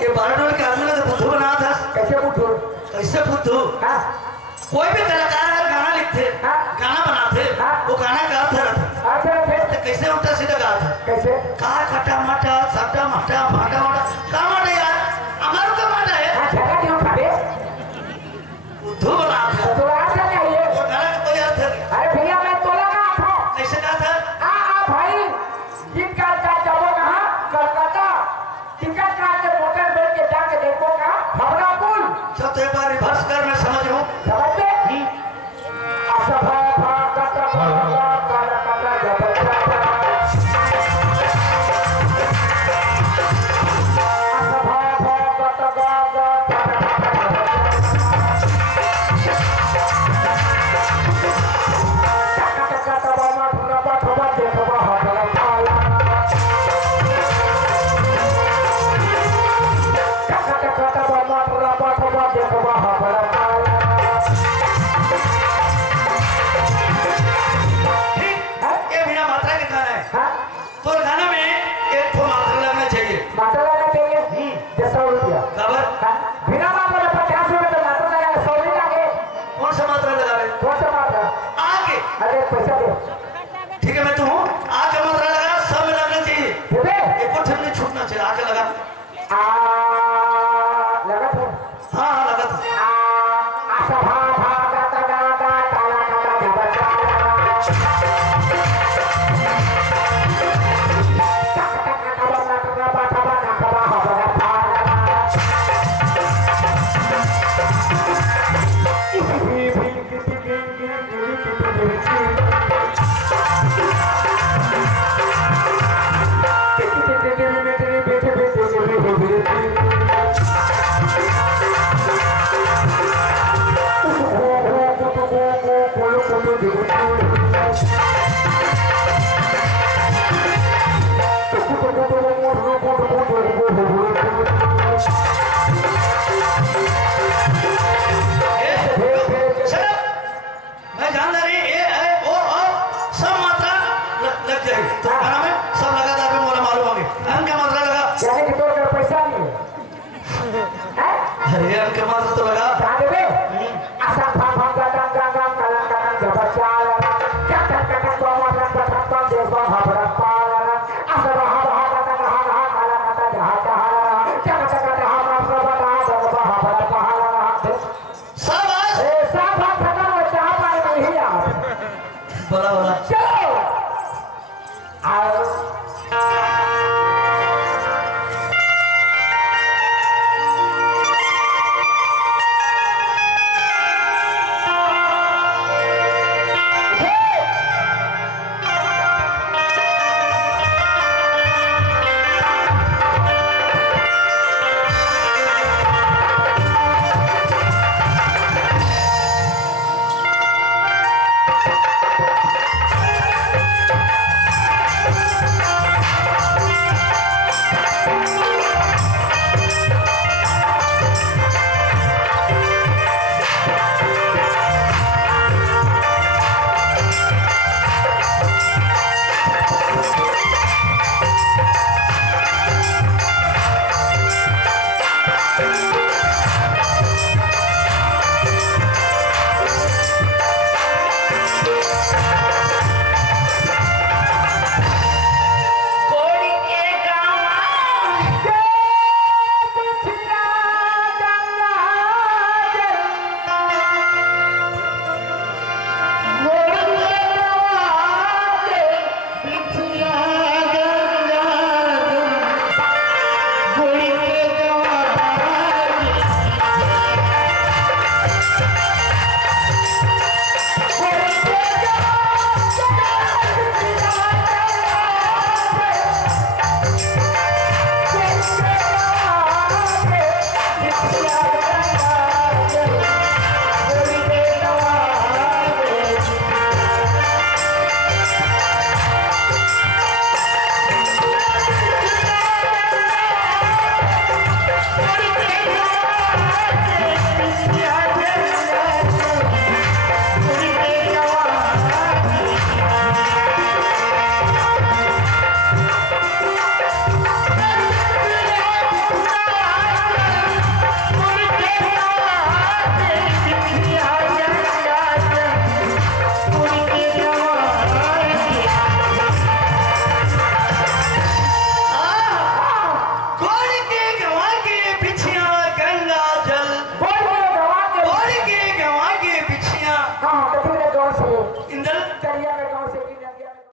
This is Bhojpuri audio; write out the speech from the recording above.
ये बारडोल के आदमी ने तो बुद्धू बना था। कैसे बुद्धू? कैसे बुद्धू? हाँ। कोई भी कलाकार अगर गाना लिखते, हाँ। गाना बनाते, हाँ। वो गाना गाते रहते। तो कैसे उल्टा सीधा गाते? कैसे? कहा खटा मटा, सटा मटा, माटा माटा, कहाँ माटा यार? हमारे को माटा है। हाँ, जगह क्यों खाबे? बुद्धू बना था। तो आज क्या है? वो गाना का कोई अर्थ नहीं। अरे भैया मैं तोला कहाँ था? कैसे कहा था? भाई, गीत गाता जाओ कहाँ? कलकत्ता। टिकट काट के मोटर बैठ के जाके देखो ना हावड़ा पुल। जब तो एक बार रिवर्स कर मैं समझ लूं। समझ ले? असभा भागत भगवा कलकत्ता जबरदस्त। असभा भागत भगवा ठीक है मैं तो हूँ आगे मात्रा लगा सब में लगना चाहिए एक को ठंडी छूटना चाहिए आगे लगा लगा था हाँ हाँ लगा था मैं जान रही ये वो सब मात्रा लग जाएगी तो खाना में सब लगातार में मोला मालूम होगी हम क्या मात्रा लगा जाने की तो पैसा नहीं है अरे हम क्या मात्रा तो लगा